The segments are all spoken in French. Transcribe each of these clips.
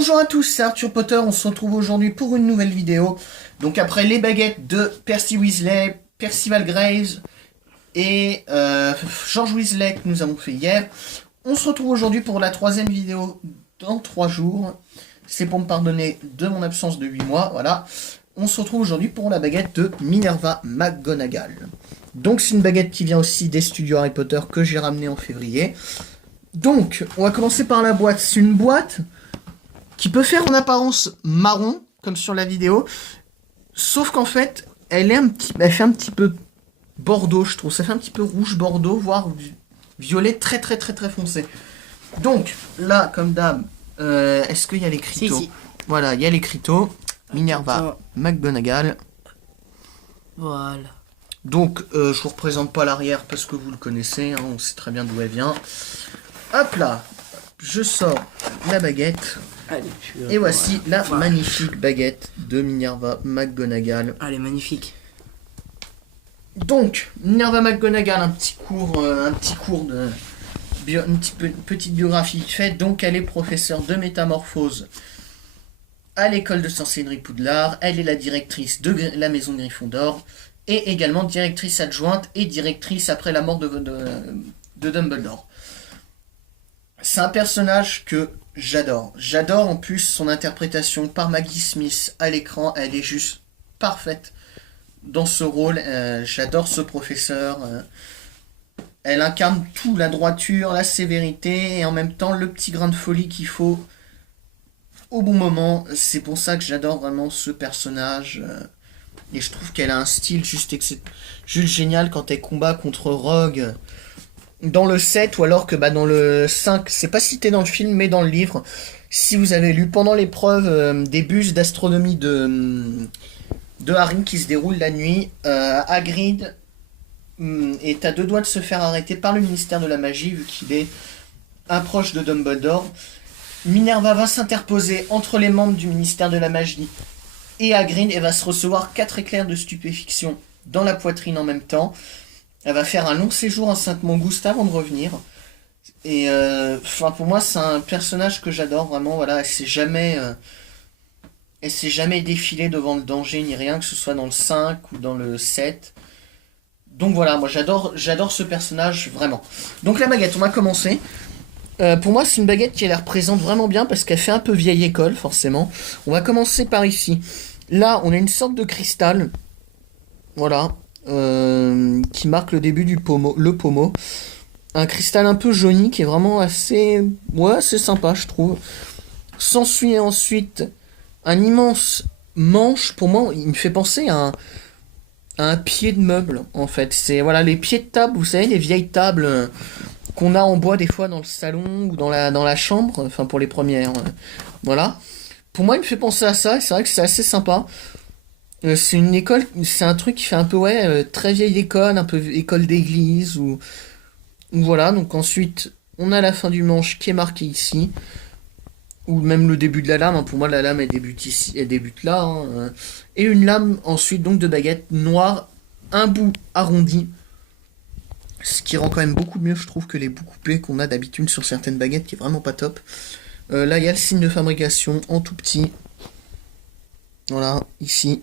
Bonjour à tous, c'est Arthur Potter, on se retrouve aujourd'hui pour une nouvelle vidéo. Donc après les baguettes de Percy Weasley, Percival Graves et George Weasley que nous avons fait hier, on se retrouve aujourd'hui pour la troisième vidéo dans 3 jours. C'est pour me pardonner de mon absence de 8 mois, voilà. On se retrouve aujourd'hui pour la baguette de Minerva McGonagall. Donc c'est une baguette qui vient aussi des studios Harry Potter que j'ai ramené en février. Donc, on va commencer par la boîte. C'est une boîte qui peut faire en apparence marron, comme sur la vidéo, sauf qu'en fait, elle fait un petit peu bordeaux, je trouve. Ça fait un petit peu rouge bordeaux, voire violet très foncé. Donc, là, comme d'hab, est-ce qu'il y a l'écriteau? Si. Voilà, il y a l'écriteau. Minerva McGonagall. Voilà. Donc, je vous représente pas l'arrière parce que vous le connaissez, hein, on sait très bien d'où elle vient. Hop là, je sors la baguette. Allez, Et voici la magnifique baguette de Minerva McGonagall. Elle est magnifique. Donc, Minerva McGonagall, un petit cours de une petite biographie faite. Donc, elle est professeure de métamorphose à l'école de sorcellerie Poudlard. Elle est la directrice de la maison Gryffondor et également directrice adjointe et directrice après la mort de Dumbledore. C'est un personnage que j'adore. J'adore en plus son interprétation par Maggie Smith à l'écran. Elle est juste parfaite dans ce rôle. J'adore ce professeur. Elle incarne tout, la droiture, la sévérité et en même temps le petit grain de folie qu'il faut au bon moment. C'est pour ça que j'adore vraiment ce personnage. Et je trouve qu'elle a un style juste génial quand elle combat contre Rogue. Dans le 7 ou alors que dans le 5, c'est pas cité dans le film mais dans le livre, si vous avez lu pendant l'épreuve des bus d'astronomie de Harry qui se déroule la nuit, Hagrid est à 2 doigts de se faire arrêter par le ministère de la magie vu qu'il est un proche de Dumbledore. Minerva va s'interposer entre les membres du ministère de la magie et Hagrid et va se recevoir 4 éclairs de stupéfiction dans la poitrine en même temps. Elle va faire un long séjour à Sainte-Mangouste avant de revenir. Et pour moi, c'est un personnage que j'adore vraiment. Voilà, elle s'est jamais défilée devant le danger ni rien, que ce soit dans le 5 ou dans le 7. Donc voilà, moi j'adore ce personnage vraiment. Donc la baguette, on va commencer. Pour moi, c'est une baguette qui la représente vraiment bien parce qu'elle fait un peu vieille école, forcément. On va commencer par ici. Là, on a une sorte de cristal. Voilà. Qui marque le début du pommeau. Un cristal un peu jauni qui est vraiment assez sympa, je trouve. S'ensuit ensuite un immense manche. Pour moi, il me fait penser à un pied de meuble, en fait. C'est les pieds de table, vous savez, les vieilles tables qu'on a en bois des fois dans le salon ou dans la chambre, enfin pour les premières. Voilà. Pour moi, il me fait penser à ça, et c'est vrai que c'est assez sympa. C'est une école, c'est un truc qui fait un peu très vieille école, un peu école d'église ou voilà. Donc ensuite on a la fin du manche qui est marquée ici ou même le début de la lame. Pour moi la lame elle débute ici, elle débute là. Et une lame ensuite donc de baguette noire, un bout arrondi, ce qui rend quand même beaucoup mieux je trouve que les bouts coupés qu'on a d'habitude sur certaines baguettes qui est vraiment pas top. Là il y a le signe de fabrication en tout petit. Voilà, ici.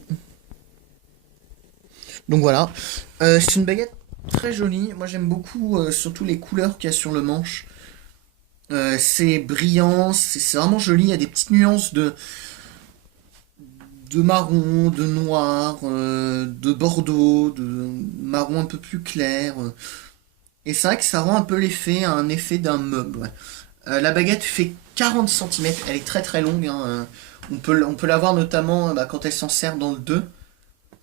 Donc voilà, c'est une baguette très jolie. Moi j'aime beaucoup surtout les couleurs qu'il y a sur le manche. C'est brillant, c'est vraiment joli. Il y a des petites nuances de marron, de noir, de bordeaux, de marron un peu plus clair. Et c'est vrai que ça rend un peu un effet d'un meuble. Ouais. La baguette fait 40 cm, elle est très longue. Hein. On peut la voir notamment quand elle s'en sert dans le 2.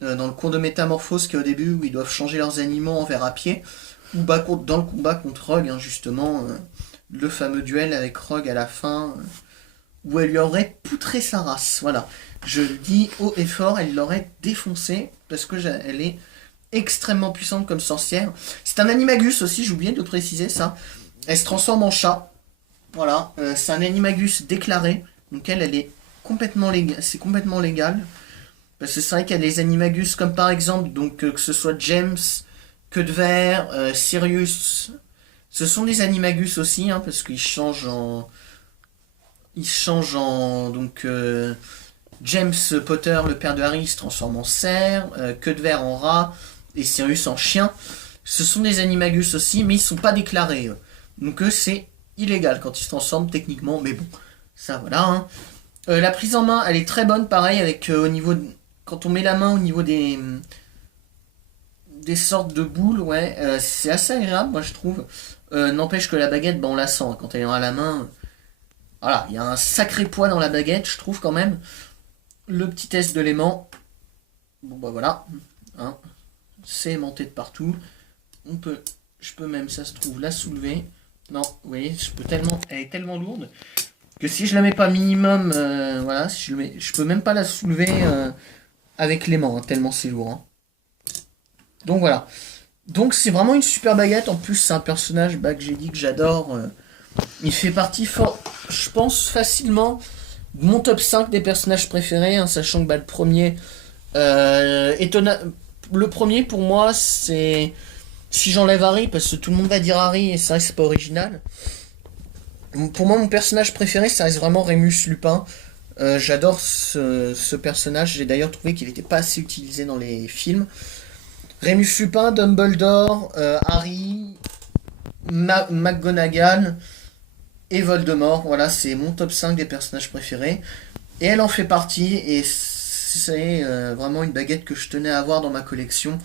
Dans le cours de métamorphose qui est au début où ils doivent changer leurs animaux en ver à pied, ou dans le combat contre Rogue, hein, justement, le fameux duel avec Rogue à la fin, où elle lui aurait poutré sa race. Voilà, je le dis haut et fort, elle l'aurait défoncé, parce que elle est extrêmement puissante comme sorcière. C'est un animagus aussi, j'ai oublié de préciser ça. Elle se transforme en chat. Voilà, c'est un animagus déclaré, donc elle est complètement c'est complètement légal. Parce que c'est vrai qu'il y a des animagus comme par exemple, donc que ce soit James, Queue de Verre, Sirius. Ce sont des animagus aussi, hein, parce qu'ils changent il se change en... Donc, James Potter, le père de Harry, se transforme en cerf, Queue de Verre en rat, et Sirius en chien. Ce sont des animagus aussi, mais ils sont pas déclarés. Donc c'est illégal quand ils se transforment techniquement, mais bon, ça voilà. Hein. La prise en main, elle est très bonne, pareil, avec au niveau... Quand on met la main au niveau des sortes de boules, ouais, c'est assez agréable, moi je trouve. N'empêche que la baguette, ben, on la sent, hein, quand elle est dans la main. Voilà, il y a un sacré poids dans la baguette, je trouve quand même. Le petit test de l'aimant. Bon bah voilà. Hein. C'est aimanté de partout. Je peux même, ça se trouve, la soulever. Non, vous voyez, elle est tellement lourde que si je la mets pas minimum, voilà, si je peux même pas la soulever avec l'aimant, hein, tellement c'est lourd. Hein. Donc voilà. Donc c'est vraiment une super baguette. En plus, c'est un personnage que j'ai dit que j'adore. Il fait partie, je pense, facilement de mon top 5 des personnages préférés, hein, sachant que le premier, le premier pour moi, c'est... Si j'enlève Harry, parce que tout le monde va dire Harry, et ça c'est pas original. Pour moi, mon personnage préféré, ça reste vraiment Rémus Lupin. J'adore ce personnage. J'ai d'ailleurs trouvé qu'il n'était pas assez utilisé dans les films. Rémus Lupin, Dumbledore, Harry, McGonagall et Voldemort. Voilà, c'est mon top 5 des personnages préférés. Et elle en fait partie, et c'est vraiment une baguette que je tenais à avoir dans ma collection.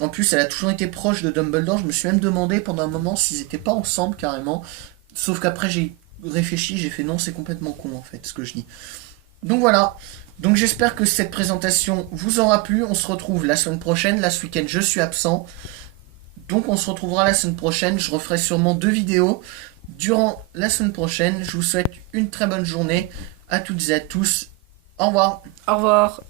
En plus, elle a toujours été proche de Dumbledore. Je me suis même demandé pendant un moment s'ils étaient pas ensemble carrément. Sauf qu'après, j'ai réfléchi, j'ai fait non, c'est complètement con en fait ce que je dis. Donc voilà. Donc j'espère que cette présentation vous aura plu. On se retrouve la semaine prochaine. Là, ce week-end, je suis absent. Donc on se retrouvera la semaine prochaine. Je referai sûrement 2 vidéos durant la semaine prochaine. Je vous souhaite une très bonne journée à toutes et à tous. Au revoir. Au revoir.